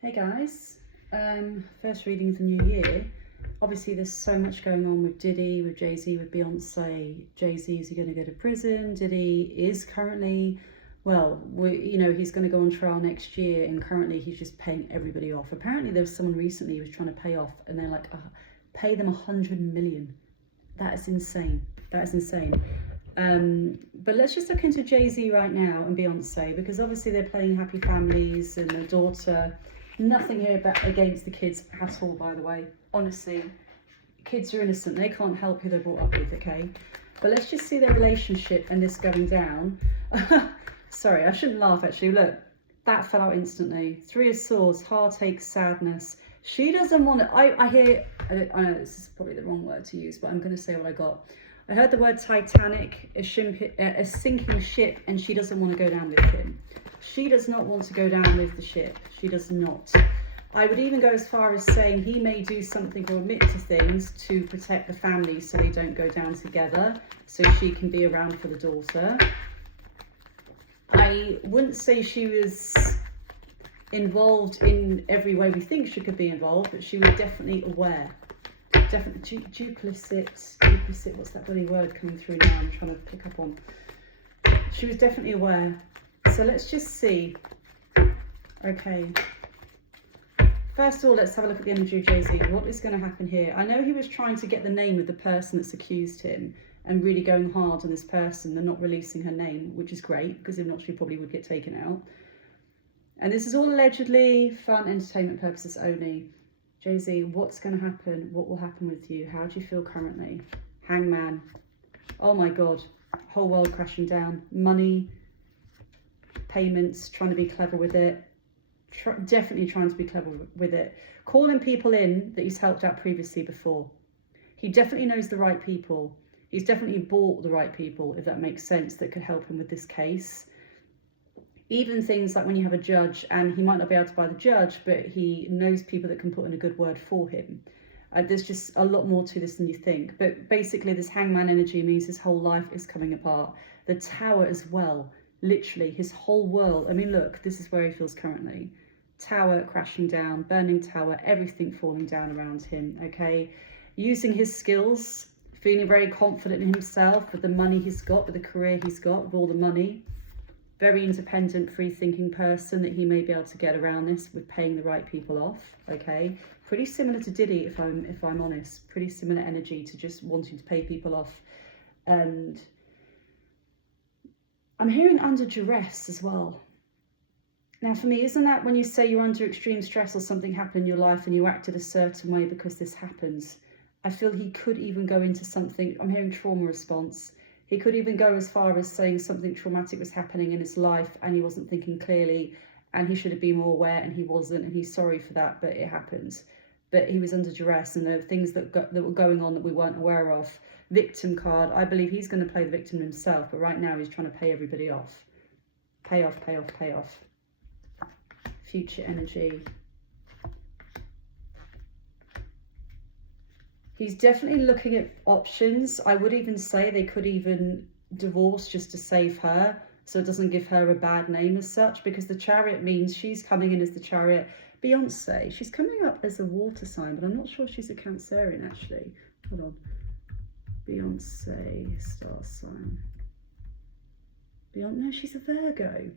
Hey guys, first reading of the new year. Obviously there's so much going on with Diddy, with Jay-Z, with Beyonce. Jay-Z, is he going to go to prison? Diddy is currently, he's going to go on trial next year, and currently he's just paying everybody off. Apparently there was someone recently who was trying to pay off, and they're like, pay them 100 million. That is insane. That is insane. But let's just look into Jay-Z right now and Beyonce, because obviously they're playing happy families and their daughter. Nothing here against the kids at all, by the way. Honestly, kids are innocent. They can't help who they're brought up with, okay? But let's just see their relationship and this going down. Sorry, I shouldn't laugh, actually. Look, that fell out instantly. Three of Swords, heartache, sadness. She doesn't want it. I know this is probably the wrong word to use, but I'm going to say what I got. I heard the word Titanic, a sinking ship, and she doesn't want to go down with him. She does not want to go down with the ship. She does not. I would even go as far as saying he may do something or admit to things to protect the family so they don't go down together, so she can be around for the daughter. I wouldn't say she was involved in every way we think she could be involved, but she was definitely aware. Definitely duplicit, what's that bloody word coming through now I'm trying to pick up on. She was definitely aware. So let's just see. Okay. First of all, let's have a look at the energy of Jay-Z. What is going to happen here? I know he was trying to get the name of the person that's accused him and really going hard on this person and not releasing her name, which is great, because if not, she probably would get taken out. And this is all allegedly fun entertainment purposes only. Jay-Z, what's going to happen? What will happen with you? How do you feel currently? Hangman. Oh my God. Whole world crashing down. Money. Payments. Trying to be clever with it. Definitely trying to be clever with it. Calling people in that he's helped out previously before. He definitely knows the right people. He's definitely bought the right people, if that makes sense, that could help him with this case. Even things like when you have a judge, and he might not be able to buy the judge, but he knows people that can put in a good word for him. There's just a lot more to this than you think. But basically, this hangman energy means his whole life is coming apart. The tower as well, literally, his whole world. I mean, look, this is where he feels currently. Tower crashing down, burning tower, everything falling down around him, okay? Using his skills, feeling very confident in himself with the money he's got, with the career he's got, with all the money. Very independent, free-thinking person that he may be able to get around this with paying the right people off, okay? Pretty similar to Diddy, if I'm honest. Pretty similar energy to just wanting to pay people off. And I'm hearing under duress as well. Now, for me, isn't that when you say you're under extreme stress or something happened in your life and you acted a certain way because this happens? I feel he could even go into something, I'm hearing trauma response. He could even go as far as saying something traumatic was happening in his life and he wasn't thinking clearly and he should have been more aware and he wasn't, and he's sorry for that, but it happened. But he was under duress and there were things that were going on that we weren't aware of. Victim card, I believe he's going to play the victim himself, but right now he's trying to pay everybody off. Pay off, pay off, pay off. Future energy. He's definitely looking at options. I would even say they could even divorce just to save her, so it doesn't give her a bad name as such, because the Chariot means she's coming in as the Chariot. Beyonce, she's coming up as a water sign, but I'm not sure she's a Cancerian actually. Hold on. Beyonce, star sign. No, she's a Virgo.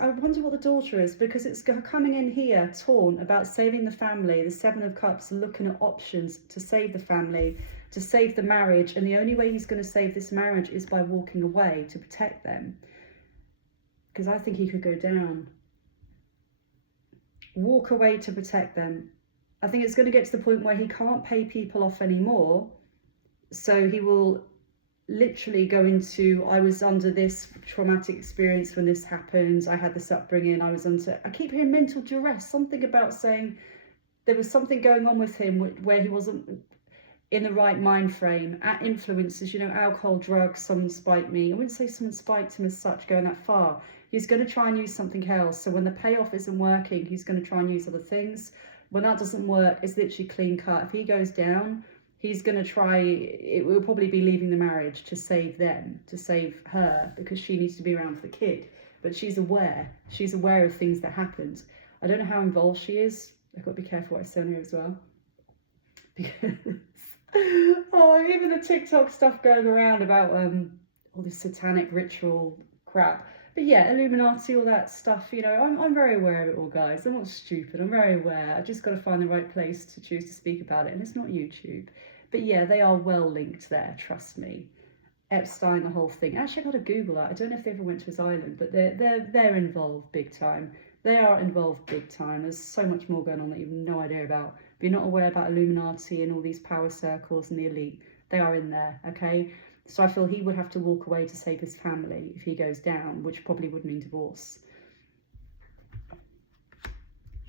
I wonder what the daughter is, because it's coming in here torn about saving the family. The Seven of Cups, looking at options to save the family, to save the marriage, and the only way he's going to save this marriage is by walking away to protect them, because I think he could go down. Walk away to protect them. I think it's going to get to the point where he can't pay people off anymore, so he will literally go into, I was under this traumatic experience when this happened, I had this upbringing, I keep hearing mental duress, something about saying there was something going on with him where he wasn't in the right mind frame. Influences, alcohol, drugs, someone spiked me. I wouldn't say someone spiked him as such, going that far. He's going to try and use something else. So when the payoff isn't working, he's going to try and use other things. When that doesn't work, it's literally clean cut. If he goes down, he's going to try, it will probably be leaving the marriage to save them, to save her, because she needs to be around for the kid. But she's aware of things that happened. I don't know how involved she is. I've got to be careful what I say on here as well. Because, oh, even the TikTok stuff going around about all this satanic ritual crap. But yeah, Illuminati, all that stuff, you know, I'm very aware of it all, guys. I'm not stupid, I'm very aware. I've just got to find the right place to choose to speak about it, and it's not YouTube. But yeah, they are well linked there, trust me. Epstein, the whole thing. Actually, I've got to Google that. I don't know if they ever went to his island, but they're involved big time. They are involved big time. There's so much more going on that you have no idea about. But you're not aware about Illuminati and all these power circles and the elite. They are in there, okay? So I feel he would have to walk away to save his family if he goes down, which probably would mean divorce.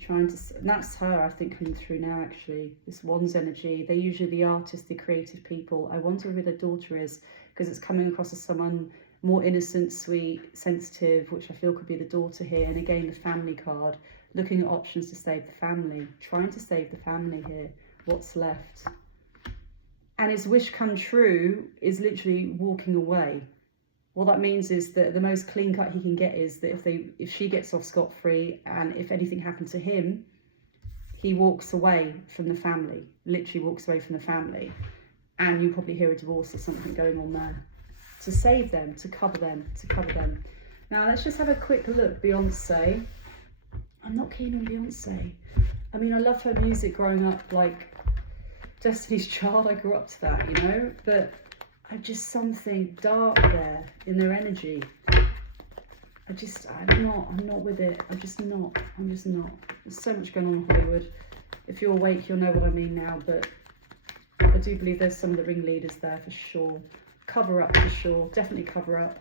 And that's her, I think, coming through now, actually. This Wands energy. They're usually the artists, the creative people. I wonder who their daughter is, because it's coming across as someone more innocent, sweet, sensitive, which I feel could be the daughter here. And again, the family card, looking at options to save the family, trying to save the family here. What's left? And his wish come true is literally walking away. What that means is that the most clean cut he can get is that if she gets off scot-free, and if anything happened to him, he walks away from the family, literally walks away from the family. And you probably hear a divorce or something going on there. To save them, to cover them, to cover them. Now let's just have a quick look. Beyonce. I'm not keen on Beyonce. I mean, I love her music growing up, like Destiny's Child. I grew up to that, you know, but just something dark there in their energy. I'm not with it. I'm just not. There's so much going on in Hollywood. If you're awake, you'll know what I mean now, but I do believe there's some of the ringleaders there for sure. Cover up for sure, definitely cover up.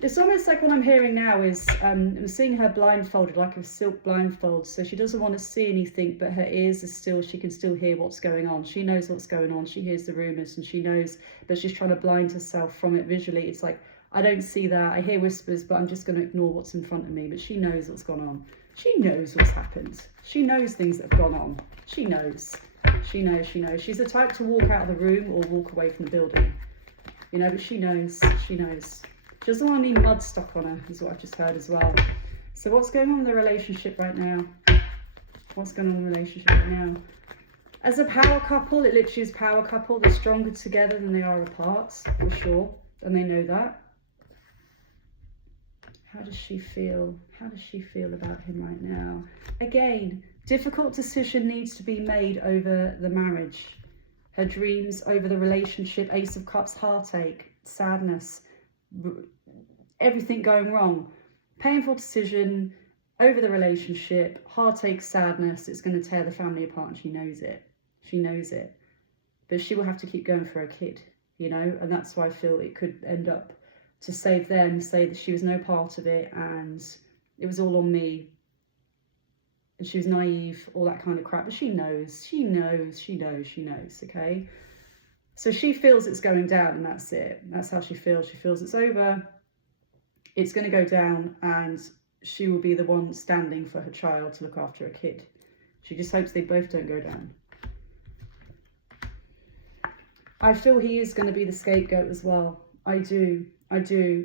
It's almost like what I'm hearing now is, I'm seeing her blindfolded, like a silk blindfold, so she doesn't want to see anything, but her ears are still, she can still hear what's going on. She knows what's going on, she hears the rumours, and she knows, but she's trying to blind herself from it visually. It's like, I don't see that, I hear whispers, but I'm just going to ignore what's in front of me. But she knows what's gone on. She knows what's happened. She knows things that have gone on. She knows. She knows. She's the type to walk out of the room or walk away from the building. You know, but she knows. She doesn't want any mud stuck on her, is what I've just heard as well. So what's going on in the relationship right now? What's going on in the relationship right now? As a power couple, it literally is power couple. They're stronger together than they are apart, for sure. And they know that. How does she feel? How does she feel about him right now? Again, difficult decision needs to be made over the marriage. Her dreams over the relationship. Ace of Cups, heartache, sadness, everything going wrong. Painful decision over the relationship, heartache, sadness. It's going to tear the family apart, and she knows it. She knows it. But she will have to keep going for her kid, you know, and that's why I feel it could end up to save them, say that she was no part of it and it was all on me. And she was naive, all that kind of crap. But she knows, okay? So she feels it's going down, and that's it. That's how she feels. She feels it's over, it's going to go down, and she will be the one standing for her child to look after her kid. She just hopes they both don't go down. I feel he is going to be the scapegoat as well. I do.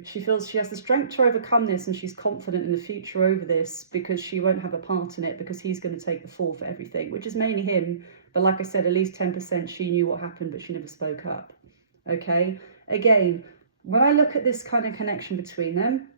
She feels she has the strength to overcome this, and she's confident in the future over this because she won't have a part in it, because he's going to take the fall for everything, which is mainly him. But like I said, at least 10% she knew what happened, but she never spoke up. Okay? Again, when I look at this kind of connection between them,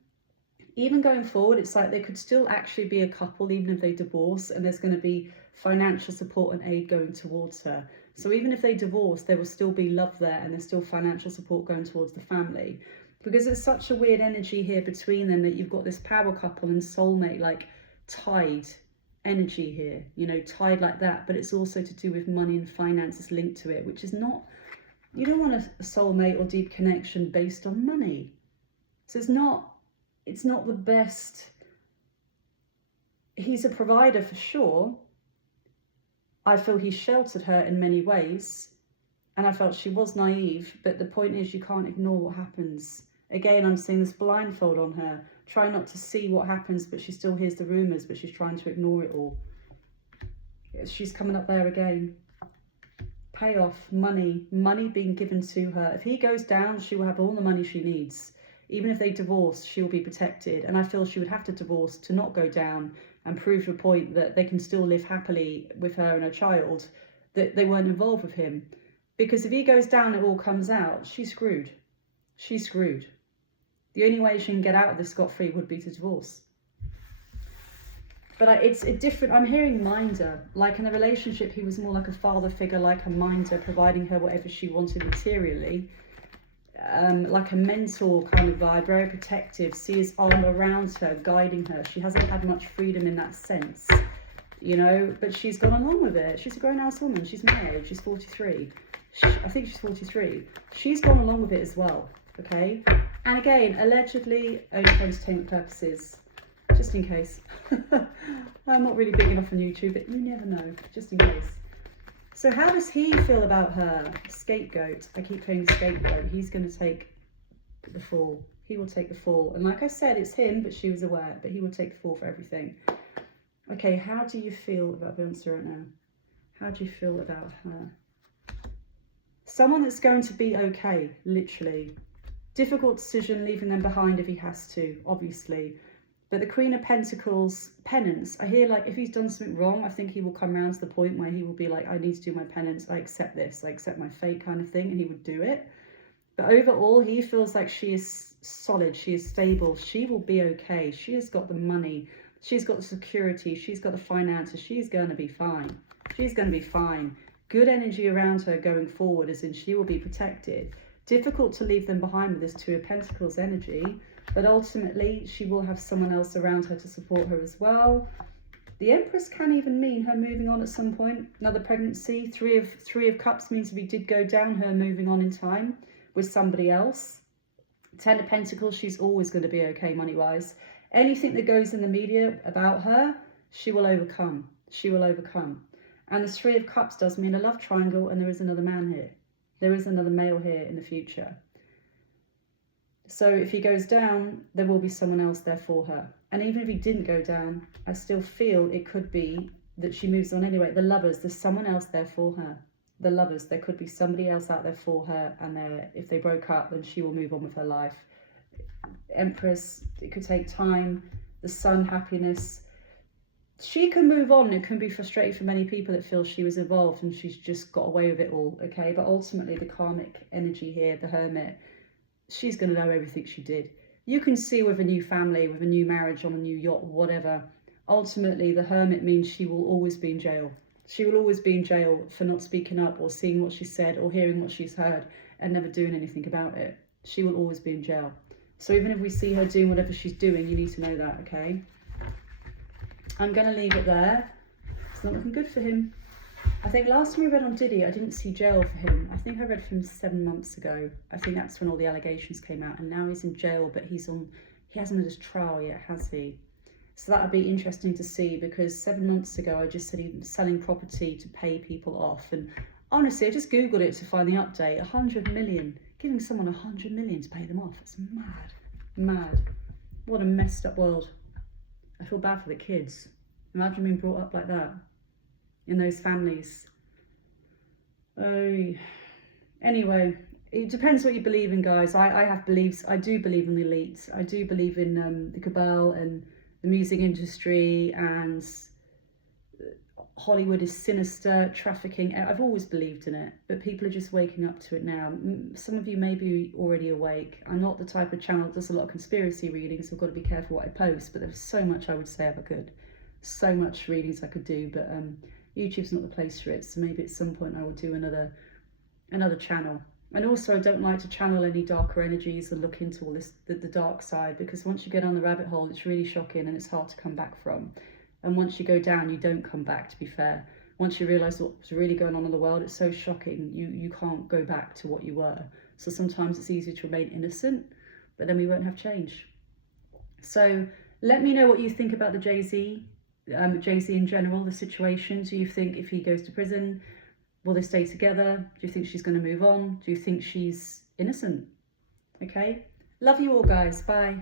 even going forward, it's like they could still actually be a couple, even if they divorce, and there's going to be financial support and aid going towards her. So even if they divorce, there will still be love there, and there's still financial support going towards the family. Because it's such a weird energy here between them that you've got this power couple and soulmate, like tied energy here, you know, tied like that. But it's also to do with money and finances linked to it, which is not, you don't want a soulmate or deep connection based on money. So it's not the best. He's a provider for sure. I feel he sheltered her in many ways, and I felt she was naive, but the point is you can't ignore what happens. Again, I'm seeing this blindfold on her. Try not to see what happens, but she still hears the rumours, but she's trying to ignore it all. She's coming up there again. Payoff, money being given to her. If he goes down, she will have all the money she needs. Even if they divorce, she'll be protected. And I feel she would have to divorce to not go down and prove the point that they can still live happily with her and her child, that they weren't involved with him. Because if he goes down, it all comes out. She's screwed. She's screwed. The only way she can get out of this scot-free would be to divorce. But it's a different, I'm hearing minder. Like in a relationship, he was more like a father figure, like a minder, providing her whatever she wanted materially. Like a mentor kind of vibe, very protective, see his arm around her, guiding her. She hasn't had much freedom in that sense, you know, but she's gone along with it. She's a grown-ass woman. She's my age. She's 43. I think she's 43. She's gone along with it as well, okay? And again, allegedly, only for entertainment purposes, just in case. I'm not really big enough on YouTube, but you never know, just in case. So how does he feel about her? Scapegoat. I keep saying scapegoat. He's going to take the fall. He will take the fall. And like I said, it's him, but she was aware. But he will take the fall for everything. Okay, how do you feel about Beyonce right now? How do you feel about her? Someone that's going to be okay, literally. Difficult decision, leaving them behind if he has to, obviously. But the Queen of Pentacles, penance, I hear like if he's done something wrong, I think he will come around to the point where he will be like, I need to do my penance, I accept this, I accept my fate kind of thing, and he would do it. But overall, he feels like she is solid, she is stable, she will be okay, she has got the money, she's got the security, she's got the finances, she's going to be fine. She's going to be fine. Good energy around her going forward, as in she will be protected. Difficult to leave them behind with this Two of Pentacles energy. But ultimately, she will have someone else around her to support her as well. The Empress can even mean her moving on at some point. Another pregnancy. Three of Cups means if he did go down, her moving on in time with somebody else. Ten of Pentacles, she's always going to be okay money-wise. Anything that goes in the media about her, she will overcome. She will overcome. And the Three of Cups does mean a love triangle, and there is another man here. There is another male here in the future. So if he goes down, there will be someone else there for her. And even if he didn't go down, I still feel it could be that she moves on anyway. The Lovers, there's someone else there for her. The Lovers, there could be somebody else out there for her. And if they broke up, then she will move on with her life. Empress, it could take time. The Sun, happiness. She can move on. It can be frustrating for many people that feel she was involved and she's just got away with it all, okay? But ultimately, the karmic energy here, the Hermit, she's going to know everything she did. You can see with a new family, with a new marriage, on a new yacht, whatever. Ultimately, the Hermit means she will always be in jail. She will always be in jail for not speaking up or seeing what she said or hearing what she's heard and never doing anything about it. She will always be in jail. So even if we see her doing whatever she's doing, you need to know that, okay? I'm going to leave it there. It's not looking good for him. I think last time we read on Diddy, I didn't see jail for him. I think I read from 7 months ago. I think that's when all the allegations came out, and now he's in jail, but he hasn't had his trial yet, has he? So that would be interesting to see, because 7 months ago I just said he was selling property to pay people off, and honestly, I just Googled it to find the update. 100 million, giving someone 100 million to pay them off. It's mad, mad. What a messed up world. I feel bad for the kids. Imagine being brought up like that in those families. Oh, anyway, it depends what you believe in, guys. I have beliefs. I do believe in the elites. I do believe in the cabal and the music industry, and Hollywood is sinister, trafficking. I've always believed in it, but people are just waking up to it now. Some of you may be already awake. I'm not the type of channel that does a lot of conspiracy readings, so I've got to be careful what I post, but there's so much I would say if I could. So much readings I could do, but YouTube's not the place for it, so maybe at some point I will do another channel. And also, I don't like to channel any darker energies and look into all this, the dark side, because once you get on the rabbit hole, it's really shocking and it's hard to come back from. And once you go down, you don't come back, to be fair. Once you realise what's really going on in the world, it's so shocking, you can't go back to what you were. So sometimes it's easier to remain innocent, but then we won't have change. So let me know what you think about the Jay-Z in general, the situation. Do you think if he goes to prison, will they stay together? Do you think she's going to move on? Do you think she's innocent? Okay. Love you all, guys. Bye.